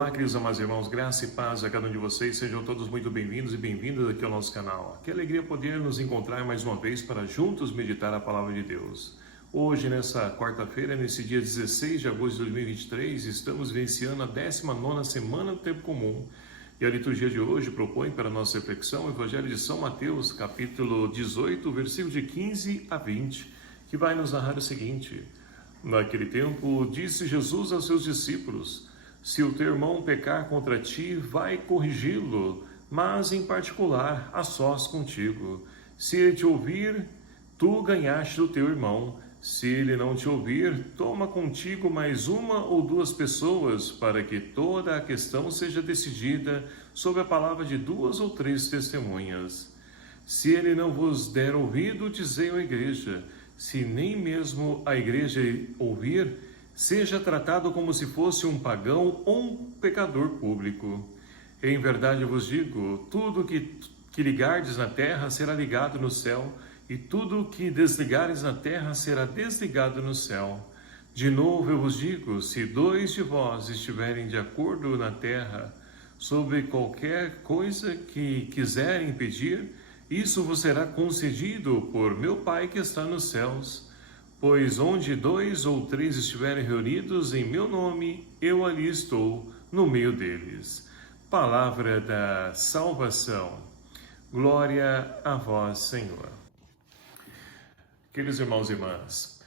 Olá, queridos amados irmãos, graça e paz a cada um de vocês, sejam todos muito bem-vindos e bem-vindas aqui ao nosso canal. Que alegria poder nos encontrar mais uma vez para juntos meditar a Palavra de Deus. Hoje, nessa quarta-feira, nesse dia 16 de agosto de 2023, estamos vivenciando a 19ª semana do Tempo Comum. E a liturgia de hoje propõe para a nossa reflexão o Evangelho de São Mateus, capítulo 18, versículo de 15 a 20, que vai nos narrar o seguinte: Naquele tempo, disse Jesus aos seus discípulos: se o teu irmão pecar contra ti, vai corrigi-lo, mas em particular, a sós contigo. Se ele te ouvir, tu ganhaste o teu irmão. Se ele não te ouvir, toma contigo mais uma ou duas pessoas, para que toda a questão seja decidida sob a palavra de duas ou três testemunhas. Se ele não vos der ouvido, dizei à igreja. Se nem mesmo a igreja ouvir, seja tratado como se fosse um pagão ou um pecador público. Em verdade vos digo, tudo que ligardes na terra será ligado no céu, e tudo que desligares na terra será desligado no céu. De novo eu vos digo, se dois de vós estiverem de acordo na terra, sobre qualquer coisa que quiserem pedir, isso vos será concedido por meu Pai que está nos céus. Pois onde dois ou três estiverem reunidos em meu nome, eu ali estou no meio deles. Palavra da salvação. Glória a vós, Senhor. Queridos irmãos e irmãs,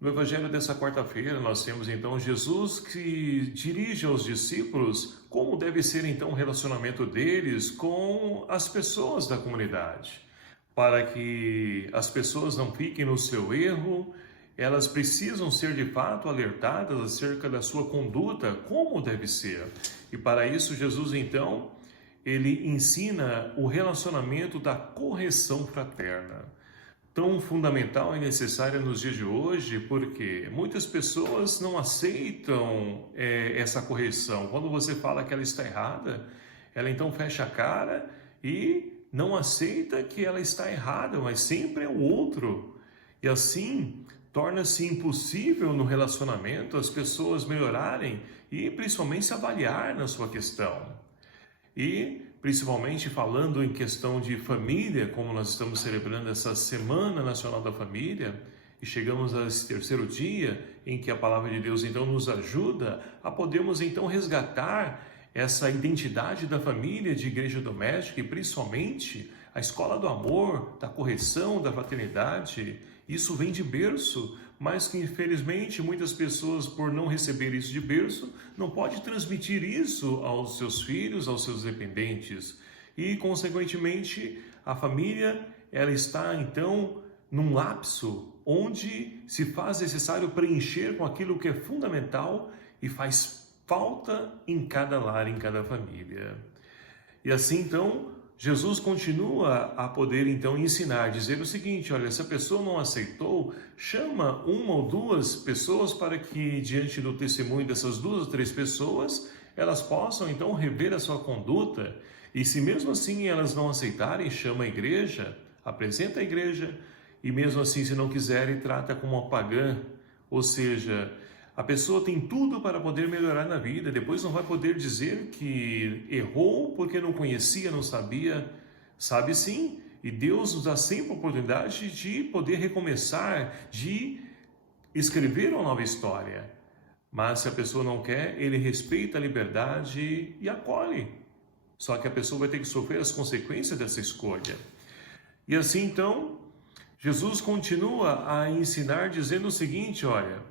no Evangelho dessa quarta-feira nós temos então Jesus que dirige aos discípulos como deve ser então o relacionamento deles com as pessoas da comunidade. Para que as pessoas não fiquem no seu erro, elas precisam ser de fato alertadas acerca da sua conduta, como deve ser. E para isso Jesus então, ele ensina o relacionamento da correção fraterna. Tão fundamental e necessária nos dias de hoje, porque muitas pessoas não aceitam essa correção. Quando você fala que ela está errada, ela então fecha a cara e não aceita que ela está errada, mas sempre é o outro. E assim, torna-se impossível no relacionamento as pessoas melhorarem e principalmente se avaliar na sua questão. E principalmente falando em questão de família, como nós estamos celebrando essa Semana Nacional da Família, e chegamos a esse terceiro dia em que a Palavra de Deus então nos ajuda a podermos então resgatar essa identidade da família, de igreja doméstica e principalmente a escola do amor, da correção, da fraternidade. Isso vem de berço, mas que infelizmente muitas pessoas, por não receber isso de berço, não pode transmitir isso aos seus filhos, aos seus dependentes. E consequentemente a família, ela está então num lapso onde se faz necessário preencher com aquilo que é fundamental e faz falta em cada lar, em cada família. E assim então, Jesus continua a poder então ensinar, dizer o seguinte: olha, se a pessoa não aceitou, chama uma ou duas pessoas para que diante do testemunho dessas duas ou três pessoas, elas possam então rever a sua conduta. E se mesmo assim elas não aceitarem, chama a igreja, apresenta a igreja, e mesmo assim se não quiserem, trata como uma pagã, ou seja, a pessoa tem tudo para poder melhorar na vida, depois não vai poder dizer que errou porque não conhecia, não sabia. Sabe sim, e Deus nos dá sempre a oportunidade de poder recomeçar, de escrever uma nova história. Mas se a pessoa não quer, ele respeita a liberdade e acolhe. Só que a pessoa vai ter que sofrer as consequências dessa escolha. E assim então, Jesus continua a ensinar dizendo o seguinte: olha,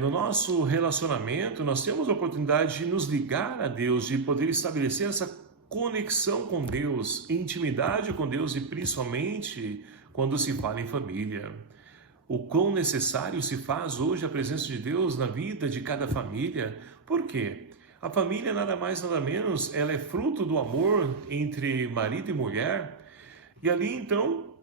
no nosso relacionamento, nós temos a oportunidade de nos ligar a Deus, de poder estabelecer essa conexão com Deus, intimidade com Deus e principalmente quando se fala em família. O quão necessário se faz hoje a presença de Deus na vida de cada família. Por quê? A família nada mais nada menos, ela é fruto do amor entre marido e mulher. E ali então,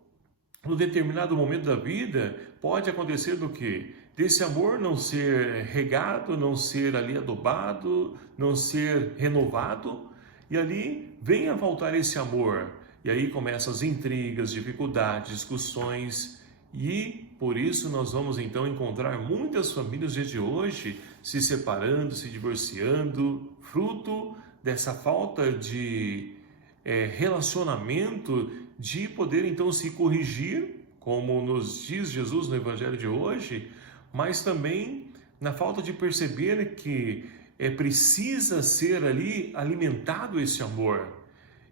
no determinado momento da vida, pode acontecer do quê? Desse amor não ser regado, não ser ali adubado, não ser renovado, e ali vem a faltar esse amor. E aí começam as intrigas, dificuldades, discussões, e por isso nós vamos então encontrar muitas famílias no dia de hoje se separando, se divorciando, fruto dessa falta de relacionamento, de poder então se corrigir, como nos diz Jesus no Evangelho de hoje, mas também na falta de perceber que precisa ser ali alimentado esse amor,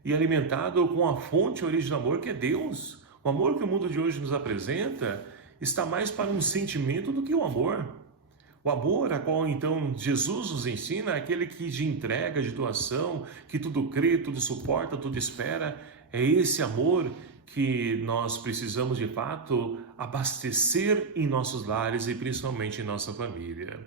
e alimentado com a fonte e origem do amor, que é Deus. O amor que o mundo de hoje nos apresenta está mais para um sentimento do que o amor. O amor a qual então Jesus nos ensina é aquele que de entrega, de doação, que tudo crê, tudo suporta, tudo espera. É esse amor que nós precisamos de fato abastecer em nossos lares e principalmente em nossa família.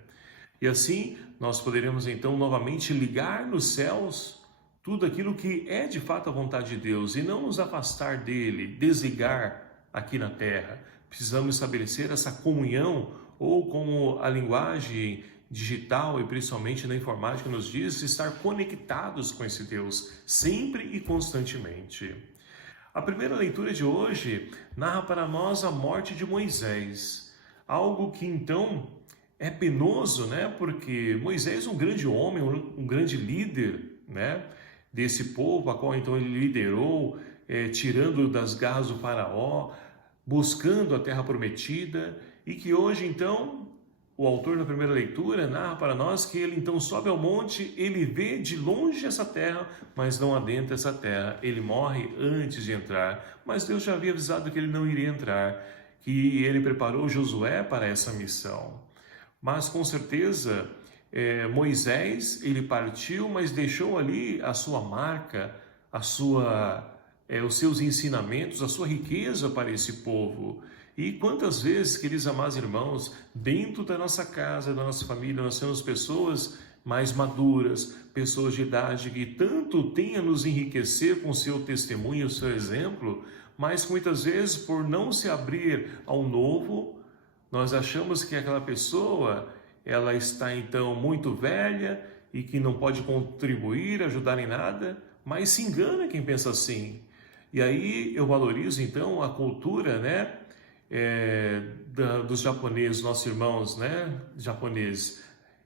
E assim nós poderemos então novamente ligar nos céus tudo aquilo que é de fato a vontade de Deus e não nos afastar dele, desligar aqui na terra. Precisamos estabelecer essa comunhão, ou como a linguagem digital e principalmente na informática nos diz, estar conectados com esse Deus sempre e constantemente. A primeira leitura de hoje narra para nós a morte de Moisés, algo que então é penoso, né? Porque Moisés é um grande homem, um grande líder, né? Desse povo, a qual então ele liderou, tirando das garras do faraó, buscando a terra prometida, e que hoje então, o autor da primeira leitura narra para nós que ele então sobe ao monte, ele vê de longe essa terra, mas não adentra essa terra, ele morre antes de entrar, mas Deus já havia avisado que ele não iria entrar, que ele preparou Josué para essa missão. Mas com certeza Moisés, ele partiu, mas deixou ali a sua marca, os seus ensinamentos, a sua riqueza para esse povo. E quantas vezes, queridos amados irmãos, dentro da nossa casa, da nossa família, nós temos pessoas mais maduras, pessoas de idade que tanto têm a nos enriquecer com o seu testemunho, o seu exemplo, mas muitas vezes por não se abrir ao novo, nós achamos que aquela pessoa ela está então muito velha e que não pode contribuir, ajudar em nada, mas se engana quem pensa assim. E aí eu valorizo então a cultura, né, dos japoneses, nossos irmãos, né, japoneses.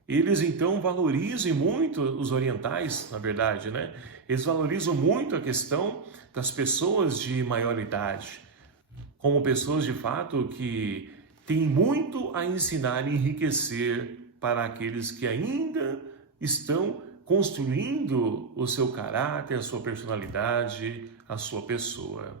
Eles então valorizam muito os orientais, na verdade, né? Eles valorizam muito a questão das pessoas de maior idade, como pessoas de fato que tem muito a ensinar e enriquecer para aqueles que ainda estão construindo o seu caráter, a sua personalidade, a sua pessoa.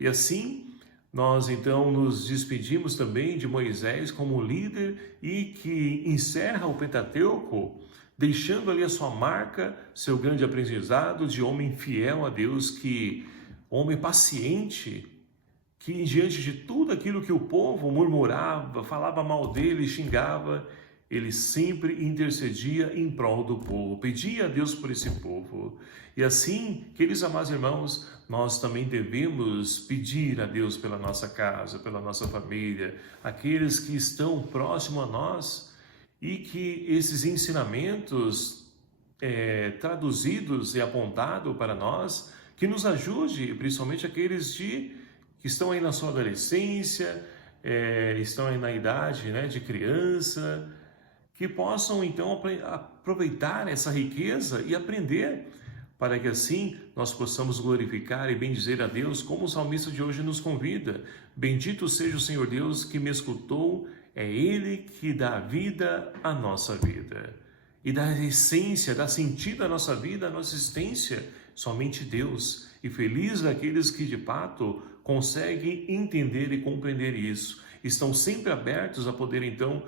E assim, nós então nos despedimos também de Moisés como líder e que encerra o Pentateuco, deixando ali a sua marca, seu grande aprendizado de homem fiel a Deus, homem paciente, que diante de tudo aquilo que o povo murmurava, falava mal dele, xingava, ele sempre intercedia em prol do povo, pedia a Deus por esse povo. E assim, queridos amados irmãos, nós também devemos pedir a Deus pela nossa casa, pela nossa família, aqueles que estão próximos a nós, e que esses ensinamentos traduzidos e apontados para nós, que nos ajude, principalmente aqueles que estão aí na sua adolescência, estão aí na idade, né, de criança, que possam então aproveitar essa riqueza e aprender, para que assim nós possamos glorificar e bendizer a Deus, como o salmista de hoje nos convida. Bendito seja o Senhor Deus que me escutou, é Ele que dá vida à nossa vida. E dá essência, dá sentido à nossa vida, à nossa existência, somente Deus. E feliz daqueles que de fato conseguem entender e compreender isso. Estão sempre abertos a poder então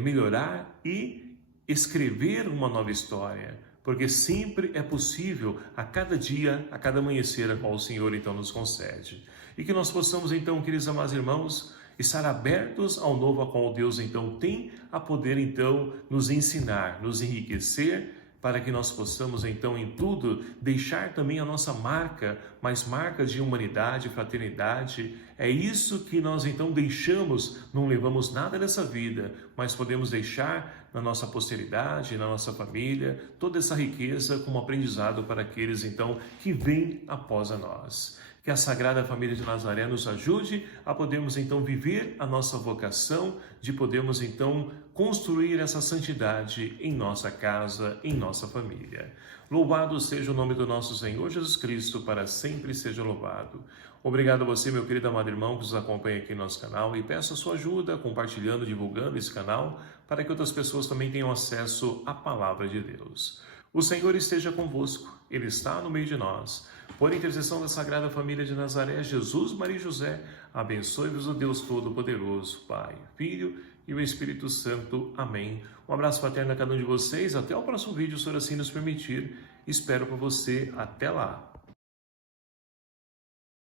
melhorar e escrever uma nova história, porque sempre é possível a cada dia, a cada amanhecer, a qual o Senhor então nos concede. E que nós possamos então, queridos amados irmãos, estar abertos ao novo a qual Deus então tem a poder então nos ensinar, nos enriquecer, para que nós possamos então em tudo deixar também a nossa marca, mas marcas de humanidade, fraternidade. É isso que nós então deixamos, não levamos nada dessa vida, mas podemos deixar na nossa posteridade, na nossa família, toda essa riqueza como aprendizado para aqueles então que vêm após a nós. Que a Sagrada Família de Nazaré nos ajude a podermos então viver a nossa vocação, de podermos então construir essa santidade em nossa casa, em nossa família. Louvado seja o nome do nosso Senhor Jesus Cristo, para sempre seja louvado. Obrigado a você, meu querido amado irmão, que nos acompanha aqui no nosso canal, e peço a sua ajuda compartilhando, divulgando esse canal, para que outras pessoas também tenham acesso à Palavra de Deus. O Senhor esteja convosco, Ele está no meio de nós. Por intercessão da Sagrada Família de Nazaré, Jesus, Maria e José, abençoe-vos o Deus Todo-Poderoso, Pai, Filho e o Espírito Santo. Amém. Um abraço fraterno a cada um de vocês. Até o próximo vídeo, se assim nos permitir. Espero por você. Até lá.